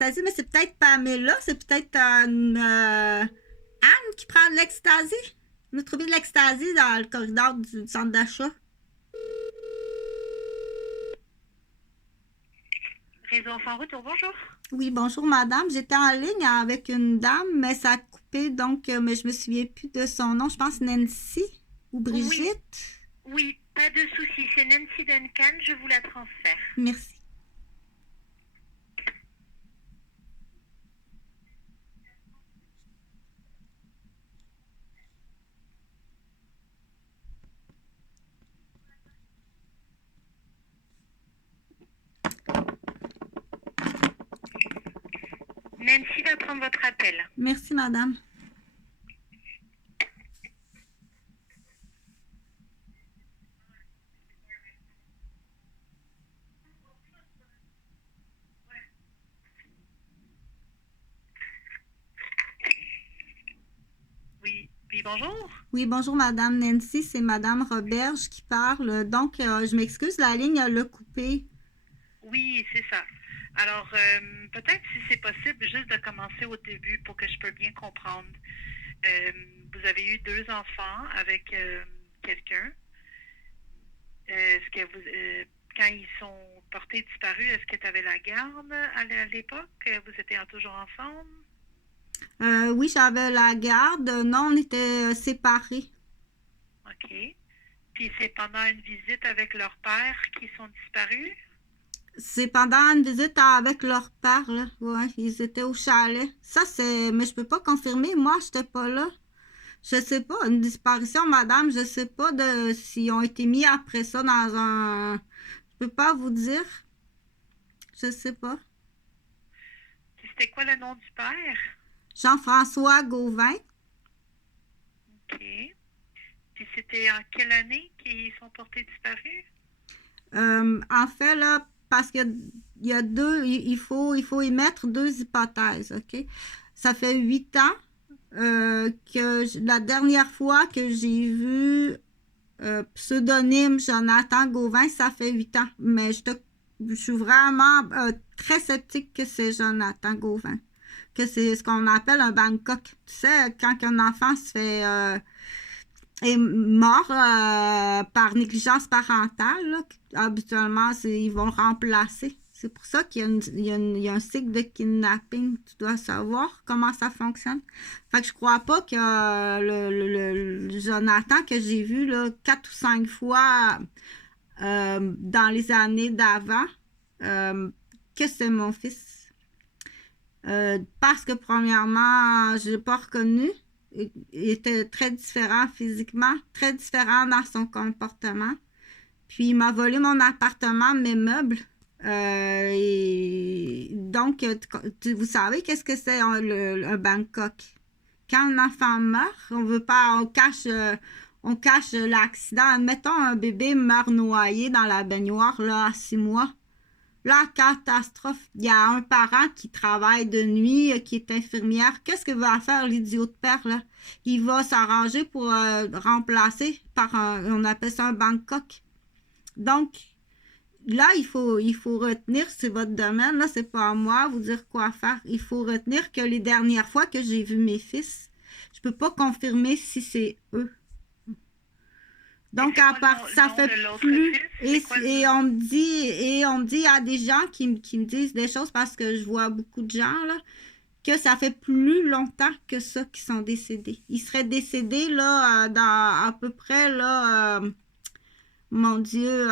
L'ecstasy, mais c'est peut-être Pamela, c'est peut-être Anne qui prend de l'ecstasy. On a trouvé de l'ecstasy dans le corridor du centre d'achat. Réseau Enfant Retour, bonjour. Oui, bonjour madame. J'étais en ligne avec une dame, mais ça a coupé, donc mais je me souviens plus de son nom. Je pense Nancy ou Oui, Brigitte. oui, pas de souci. C'est Nancy Duncan, je vous la transfère. Merci. Nancy va prendre votre appel. Merci madame. Oui, bonjour. Oui, bonjour Madame Nancy, c'est Madame Roberge qui parle. Donc, je m'excuse, la ligne l'a coupé. Oui, c'est ça. Alors, peut-être si c'est possible, juste de commencer au début pour que je peux bien comprendre. Euh, Vous avez eu 2 enfants avec quelqu'un. Est-ce que vous, quand ils sont portés disparus, est-ce que tu avais la garde à l'époque? Vous étiez toujours ensemble? Oui, j'avais la garde. Non, on était séparés. OK. Puis c'est pendant une visite avec leur père qu'ils sont disparus? C'est pendant une visite avec leur père, là. Ouais, ils étaient au chalet. Ça, c'est... Mais je peux pas confirmer, moi, j'étais pas là. Je sais pas, une disparition, madame, je sais pas de s'ils ont été mis après ça dans un... Je peux pas vous dire. Je sais pas. Puis c'était quoi le nom du père? Jean-François Gauvin. OK. Puis c'était en quelle année qu'ils sont portés disparus? En fait, là, parce qu'il y a deux, il faut y mettre deux hypothèses, OK? Ça fait 8 ans la dernière fois que j'ai vu pseudonyme Jonathan Gauvin, ça fait 8 ans. Mais je suis vraiment très sceptique que c'est Jonathan Gauvin. Que c'est ce qu'on appelle un Bangkok. Tu sais, quand un enfant se fait... est mort par négligence parentale, là, habituellement, ils vont le remplacer. C'est pour ça qu'il y a, il y a un cycle de kidnapping. Tu dois savoir comment ça fonctionne. Fait que je crois pas que le Jonathan que j'ai vu là, 4 ou 5 fois dans les années d'avant, que c'est mon fils. Parce que premièrement, je l'ai pas reconnu. Il était très différent physiquement, très différent dans son comportement. Puis il m'a volé mon appartement, mes meubles. Et donc, vous savez qu'est-ce que c'est un Bangkok? Quand un enfant meurt, on veut pas, on cache l'accident. Admettons un bébé meurt noyé dans la baignoire là, à 6 mois. La catastrophe. Il y a un parent qui travaille de nuit, qui est infirmière. Qu'est-ce que va faire l'idiot de père, là? Il va s'arranger pour remplacer par on appelle ça un Bangkok. Donc, là, il faut retenir, c'est votre domaine, là, c'est pas à moi vous dire quoi faire. Il faut retenir que les dernières fois que j'ai vu mes fils, je peux pas confirmer si c'est eux. Donc, à part ça fait plus. Et on me dit, il y a des gens qui me disent des choses parce que je vois beaucoup de gens, là, que ça fait plus longtemps que ça qu'ils sont décédés. Ils seraient décédés, là, dans à peu près, là, mon Dieu,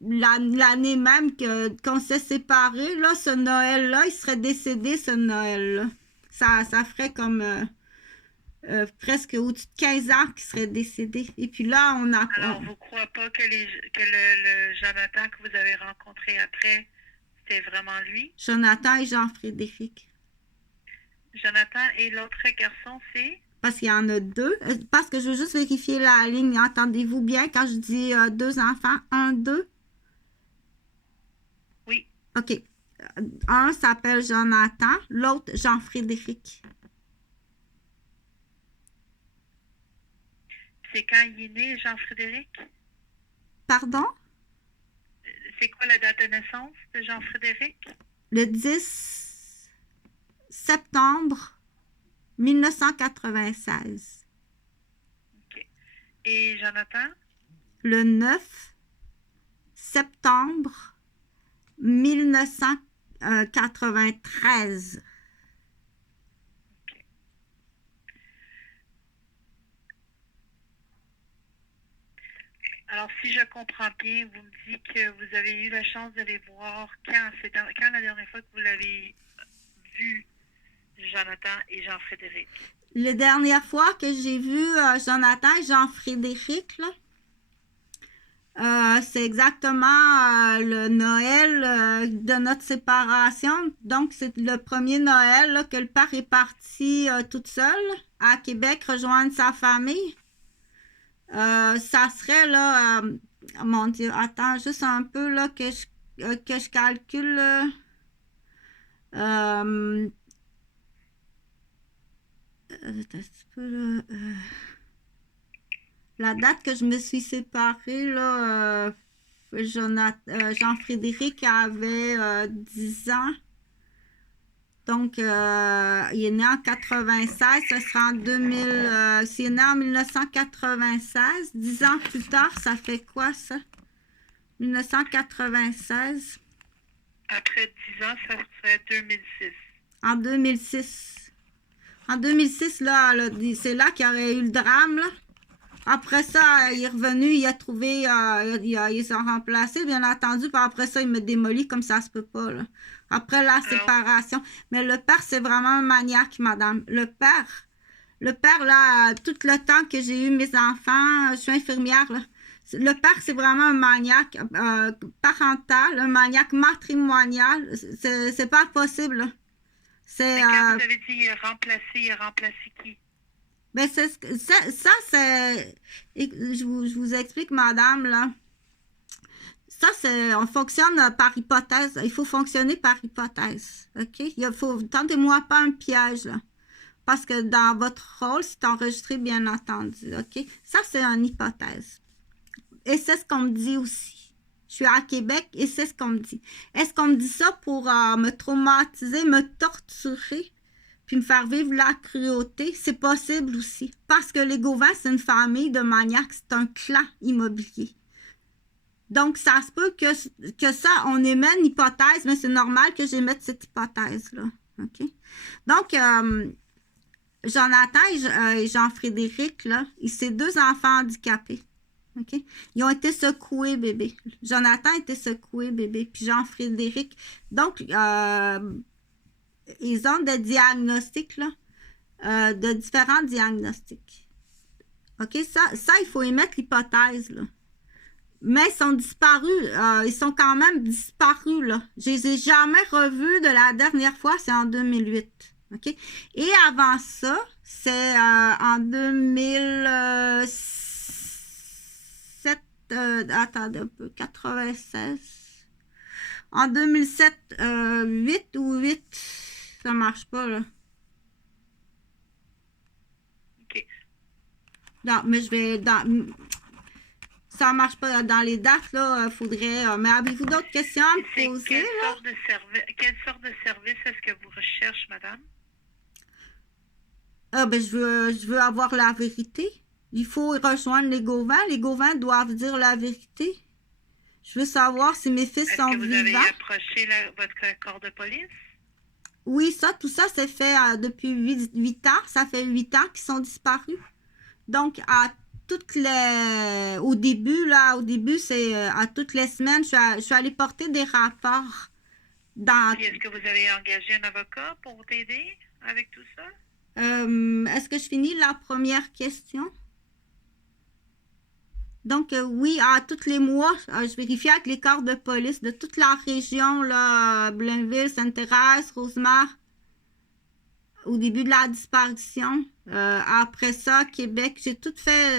l'année même qu'on s'est séparés, là, ce Noël-là, ils seraient décédés ce Noël-là. Ça ferait comme presque au-dessus de 15 ans qu'ils seraient décédés. Et puis là, on a... Alors, vous ne croyez pas que, le Jonathan que vous avez rencontré après, c'était vraiment lui? Jonathan et Jean-Frédéric. Jonathan et l'autre garçon, c'est? Parce qu'il y en a deux. Parce que je veux juste vérifier la ligne. Entendez-vous bien quand je dis 2 enfants? Un, deux? Oui. OK. Un s'appelle Jonathan, l'autre Jean-Frédéric. C'est quand il est né, Jean-Frédéric? Pardon? C'est quoi la date de naissance de Jean-Frédéric? Le 10 septembre 1996. OK. Et Jonathan? Le 9 septembre 1993. OK. Alors, si je comprends bien, vous me dites que vous avez eu la chance de les voir quand la dernière fois que vous l'avez vu, Jonathan et Jean-Frédéric? La dernière fois que j'ai vu Jonathan et Jean-Frédéric, là, c'est exactement le Noël de notre séparation. Donc, c'est le premier Noël là, que le père est parti toute seule à Québec rejoindre sa famille. Ça serait là, mon Dieu, attends juste un peu là que je calcule. Un petit peu, là, la date que je me suis séparée, là, Jean-Frédéric avait 10 ans. Donc, il est né en 96, ce sera en 2000. S'il est né en 1996, 10 ans plus tard, ça fait quoi ça? 1996. Après 10 ans, ça serait 2006. En 2006. En 2006, là, c'est là qu'il y aurait eu le drame, là. Après ça, il est revenu, il a trouvé, ils sont remplacés, bien entendu, puis après ça, il me démolit comme ça se peut pas, là. Après la séparation. Mais le père, c'est vraiment un maniaque, madame. Le père, là, tout le temps que j'ai eu mes enfants, je suis infirmière, là. Le père, c'est vraiment un maniaque parental, un maniaque matrimonial. C'est pas possible, là. Mais quand vous avez dit il a remplacé qui? Ben, ça, c'est... Je vous explique, madame, là. Ça, c'est... On fonctionne par hypothèse. Il faut fonctionner par hypothèse, OK? Tentez-moi pas un piège, là. Parce que dans votre rôle, c'est enregistré, bien entendu, OK? Ça, c'est une hypothèse. Et c'est ce qu'on me dit aussi. Je suis à Québec et c'est ce qu'on me dit. Est-ce qu'on me dit ça pour me traumatiser, me torturer, puis me faire vivre la cruauté? C'est possible aussi. Parce que les Gauvin, c'est une famille de maniaques, c'est un clan immobilier. Donc, ça se peut que ça, on émet une hypothèse, mais c'est normal que j'émette cette hypothèse-là. OK? Donc, Jonathan et Jean-Frédéric, là, c'est deux enfants handicapés. OK? Ils ont été secoués, bébé. Jonathan a été secoué, bébé. Puis Jean-Frédéric. Donc, ils ont des diagnostics, là, de différents diagnostics. OK? Ça, il faut émettre l'hypothèse, là. Mais ils sont disparus. Ils sont quand même disparus, là. Je les ai jamais revus de la dernière fois, c'est en 2008. OK? Et avant ça, c'est en 2006. Attendez un peu, 96. En 2007, 8 ou 8, ça marche pas, là. OK. Non, mais je vais... ça marche pas dans les dates, là, faudrait... mais avez-vous d'autres questions à me poser, quelle là? sorte de service est-ce que vous recherchez, madame? Ben, je veux avoir la vérité. Il faut rejoindre les Gauvin. Les Gauvin doivent dire la vérité. Je veux savoir si mes fils sont vivants. Est-ce que vous avez approché votre corps de police? Oui, tout ça, c'est fait depuis 8 ans. Ça fait 8 ans qu'ils sont disparus. Donc, au début, c'est à toutes les semaines, je suis allée porter des rapports. Puis est-ce que vous avez engagé un avocat pour t'aider avec tout ça? Est-ce que je finis la première question? Donc, oui, à tous les mois, je vérifie avec les corps de police de toute la région, là, Blainville, Sainte-Thérèse, Rosemère, au début de la disparition. Après ça, Québec, j'ai tout fait.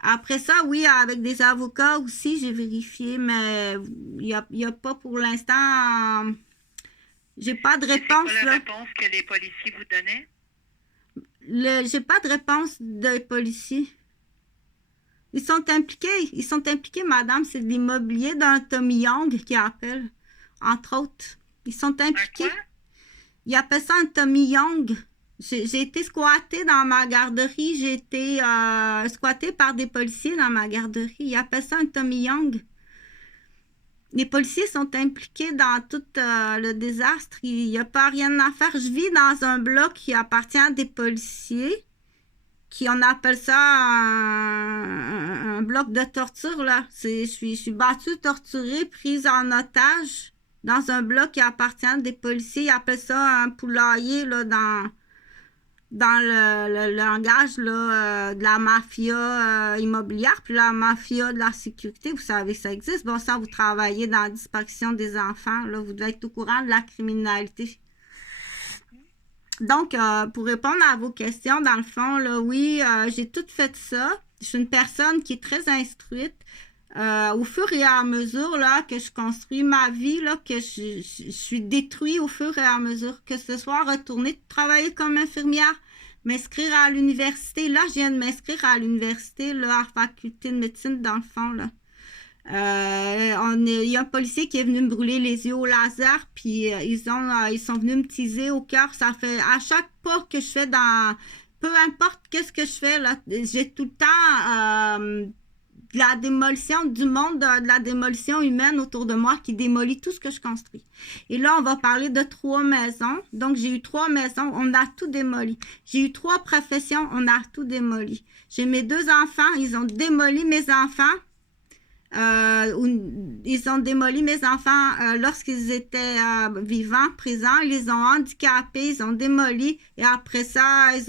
Après ça, oui, avec des avocats aussi, j'ai vérifié, mais il n'y a pas pour l'instant... j'ai pas de réponse. C'est quoi la réponse que les policiers vous donnaient? J'ai pas de réponse des policiers. Ils sont impliqués, madame. C'est de l'immobilier d'un Tommy Young qui appelle, entre autres. Ils sont impliqués. Ils appellent ça un Tommy Young. J'ai été squattée dans ma garderie. J'ai été squattée par des policiers dans ma garderie. Ils appellent ça un Tommy Young. Les policiers sont impliqués dans tout le désastre. Il n'y a pas rien à faire. Je vis dans un bloc qui appartient à des policiers, qui on appelle ça un bloc de torture, là. Je suis battue, torturée, prise en otage dans un bloc qui appartient à des policiers. Ils appellent ça un poulailler, là, dans le langage là, de la mafia immobilière, puis la mafia de la sécurité, vous savez, ça existe. Bon, ça, vous travaillez dans la disparition des enfants, là, vous devez être au courant de la criminalité. Donc, pour répondre à vos questions, dans le fond, là, oui, j'ai tout fait ça. Je suis une personne qui est très instruite. Au fur et à mesure là, que je construis ma vie, là, que je suis détruite au fur et à mesure, que ce soit retourner travailler comme infirmière, m'inscrire à l'université. Là, je viens de m'inscrire à l'université, là, à la faculté de médecine, dans le fond, là. Il y a un policier qui est venu me brûler les yeux au laser, puis ils sont venus me teaser au cœur. Ça fait à chaque pas que je fais peu importe qu'est-ce que je fais, là, j'ai tout le temps de la démolition du monde, de la démolition humaine autour de moi qui démolit tout ce que je construis. Et là, on va parler de 3 maisons. Donc, j'ai eu 3 maisons, on a tout démoli. J'ai eu 3 professions, on a tout démoli. J'ai mes 2 enfants, ils ont démoli mes enfants. Ils ont démoli mes enfants lorsqu'ils étaient vivants, présents. Ils les ont handicapés, ils ont démoli. Et après ça, ils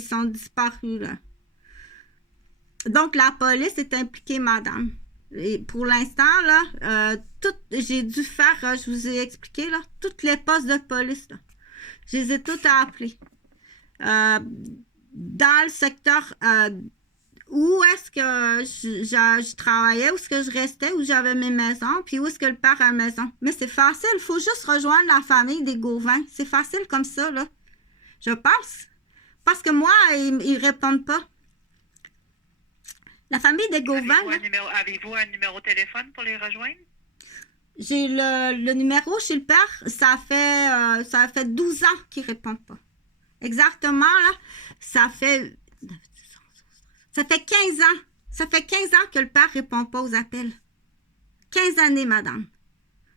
sont disparus, là. Donc, la police est impliquée, madame. Et pour l'instant, là, j'ai dû faire, je vous ai expliqué, là, toutes les postes de police, là. Je les ai toutes appelées. Dans le secteur où est-ce que je travaillais, où est-ce que je restais, où j'avais mes maisons, puis où est-ce que le père a une maison. Mais c'est facile, il faut juste rejoindre la famille des Gauvin. C'est facile comme ça, là. Je pense. Parce que moi, ils répondent pas. La famille des Gauvin... Avez-vous un numéro de téléphone pour les rejoindre? J'ai le numéro chez le père. Ça fait 12 ans qu'ils ne répondent pas. Exactement, là. Ça fait 15 ans. Ça fait 15 ans que le père ne répond pas aux appels. 15 années, madame.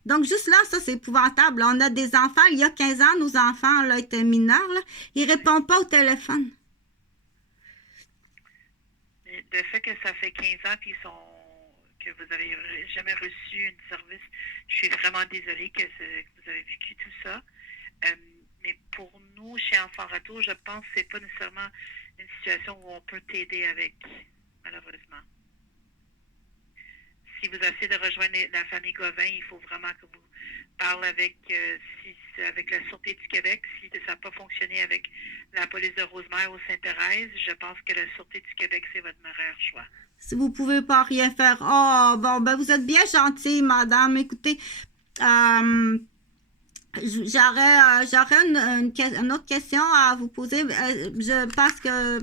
Donc, juste là, ça, c'est épouvantable. On a des enfants. Il y a 15 ans, nos enfants là, étaient mineurs. Là. Ils ne répondent pas au téléphone. Le fait que ça fait 15 ans que vous n'avez jamais reçu un service, je suis vraiment désolée que vous avez vécu tout ça. Mais pour nous, chez Enfants Retour, je pense que ce n'est pas nécessairement une situation où on peut t'aider avec, malheureusement. Si vous essayez de rejoindre la famille Gauvin, il faut vraiment que vous parlez avec la Sûreté du Québec. Si ça n'a pas fonctionné avec la police de Rosemère ou Sainte-Thérèse, je pense que la Sûreté du Québec, c'est votre meilleur choix. Si vous ne pouvez pas rien faire, oh, bon, ben vous êtes bien gentille, madame. Écoutez, j'aurais une autre question à vous poser. Je pense que...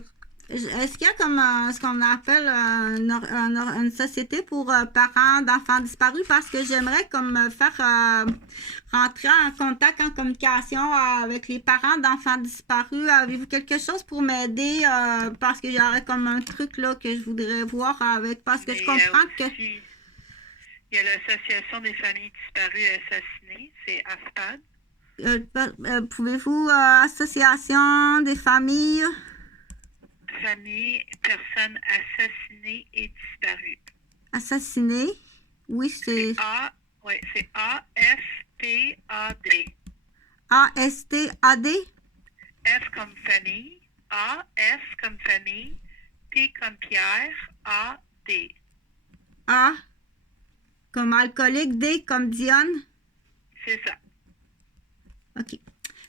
Est-ce qu'il y a comme ce qu'on appelle une société pour parents d'enfants disparus? Parce que j'aimerais comme faire rentrer en contact, en communication avec les parents d'enfants disparus. Avez-vous quelque chose pour m'aider? Parce que j'aurais comme un truc là que je voudrais voir avec. Parce que je comprends que... Il y a l'Association des familles disparues et assassinées, c'est AFPAD. Pouvez-vous, Association des familles... Famille, personnes assassinées et disparues. Assassinées? Oui, c'est... C'est A-S-T-A-D. A-S-T-A-D? F comme famille, A-S comme famille, P comme Pierre, A-D. A comme alcoolique, D comme Dionne? C'est ça. OK.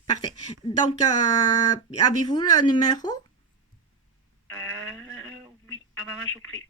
Parfait. Donc, avez-vous le numéro? Oui, un moment, je vous prie.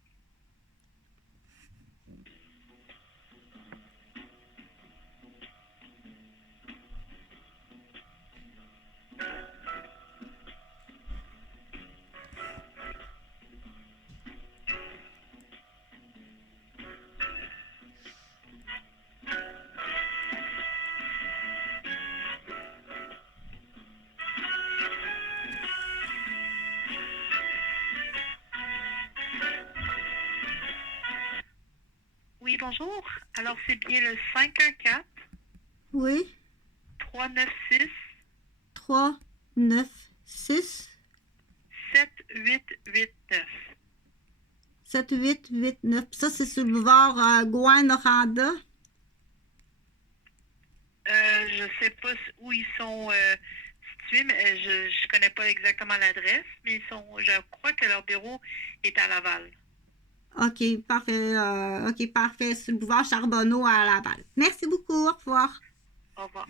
bonjour. Alors, c'est bien le 514 Oui. 396 3, 9, 6, 7889. 7, 8, 8, 9. Ça, c'est sur le boulevard Gouin-Noranda. Je sais pas où ils sont situés, mais je connais pas exactement l'adresse, mais je crois que leur bureau est à Laval. OK, parfait. OK, parfait. Sur le boulevard Charbonneau à Laval. Merci beaucoup. Au revoir. Au revoir.